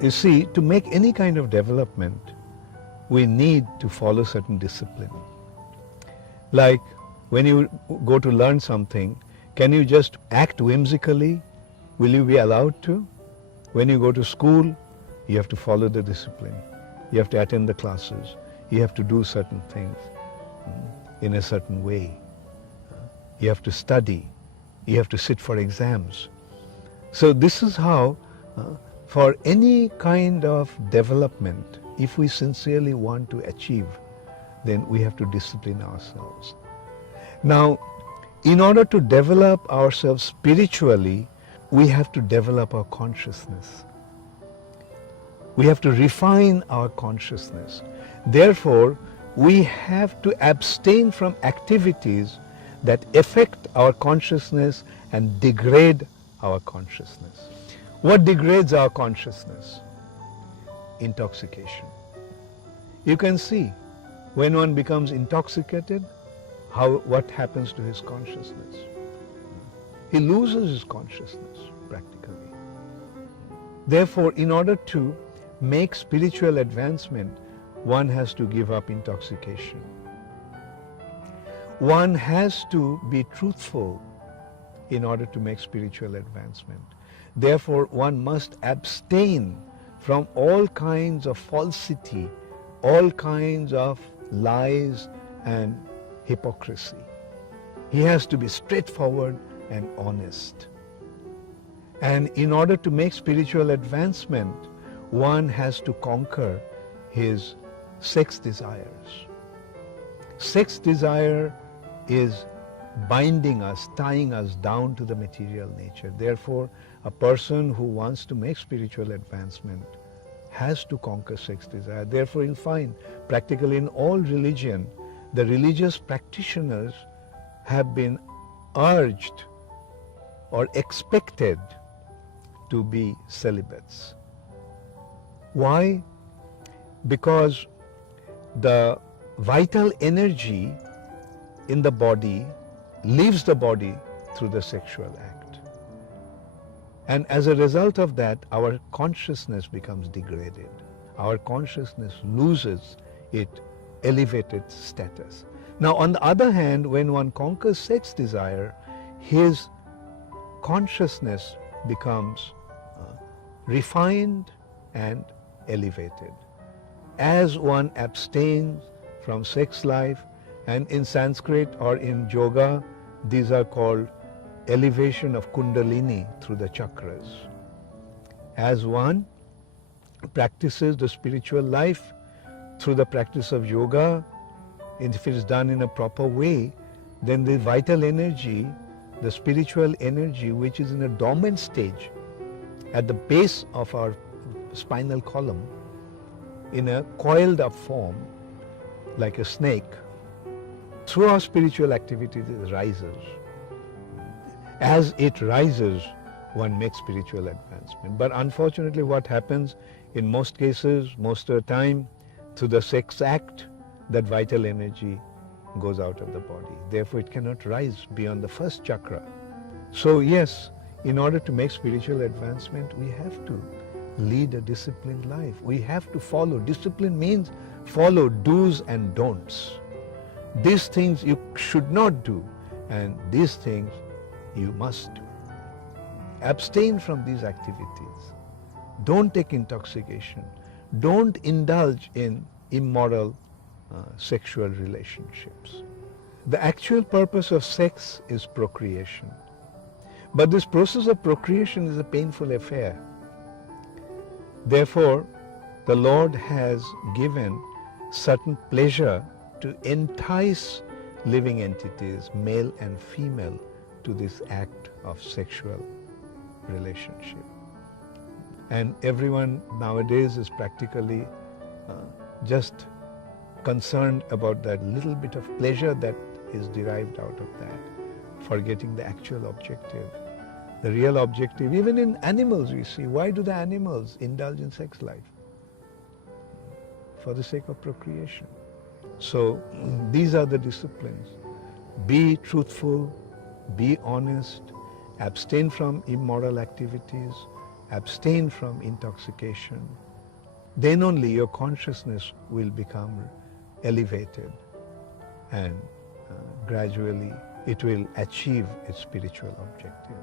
You see, to make any kind of development, we need to follow certain discipline. Like when you go to learn something, can you just act whimsically? Will you be allowed to? When you go to school, you have to follow the discipline. You have to attend the classes. You have to do certain things in a certain way. You have to study. You have to sit for exams. So this is how, for any kind of development, if we sincerely want to achieve, then we have to discipline ourselves. Now, in order to develop ourselves spiritually, we have to develop our consciousness. We have to refine our consciousness. Therefore, we have to abstain from activities that affect our consciousness and degrade our consciousness. What degrades our consciousness? Intoxication. You can see when one becomes intoxicated, what happens to his consciousness. He loses his consciousness practically. Therefore, in order to make spiritual advancement, one has to give up intoxication. One has to be truthful in order to make spiritual advancement. Therefore, one must abstain from all kinds of falsity, all kinds of lies and hypocrisy. He has to be straightforward and honest. And in order to make spiritual advancement, one has to conquer his sex desires. Sex desire is binding us, tying us down to the material nature. Therefore, a person who wants to make spiritual advancement has to conquer sex desire. Therefore, you'll find practically in all religion, the religious practitioners have been urged or expected to be celibates. Why? Because the vital energy in the body leaves the body through the sexual act. And as a result of that, our consciousness becomes degraded. Our consciousness loses its elevated status. Now, on the other hand, when one conquers sex desire, his consciousness becomes refined and elevated. As one abstains from sex life, and in Sanskrit or in yoga, these are called elevation of kundalini through the chakras. As one practices the spiritual life through the practice of yoga, if it is done in a proper way, then the vital energy, the spiritual energy which is in a dormant stage at the base of our spinal column, in a coiled up form like a snake, through our spiritual activities it rises. As it rises, one makes spiritual advancement. But unfortunately what happens in most cases, most of the time, through the sex act, that vital energy goes out of the body. Therefore it cannot rise beyond the first chakra. So yes, in order to make spiritual advancement, we have to lead a disciplined life. We have to follow. Discipline means follow do's and don'ts. These things you should not do, and these things you must do. Abstain from these activities. Don't take intoxication. Don't indulge in immoral sexual relationships. The actual purpose of sex is procreation. But this process of procreation is a painful affair. Therefore, the Lord has given certain pleasure to entice living entities, male and female, to this act of sexual relationship. And everyone nowadays is practically just concerned about that little bit of pleasure that is derived out of that, forgetting the actual objective. The real objective, even in animals we see, why do the animals indulge in sex life? For the sake of procreation. So these are the disciplines. Be truthful, be honest, abstain from immoral activities, abstain from intoxication, then only your consciousness will become elevated, and gradually it will achieve its spiritual objective.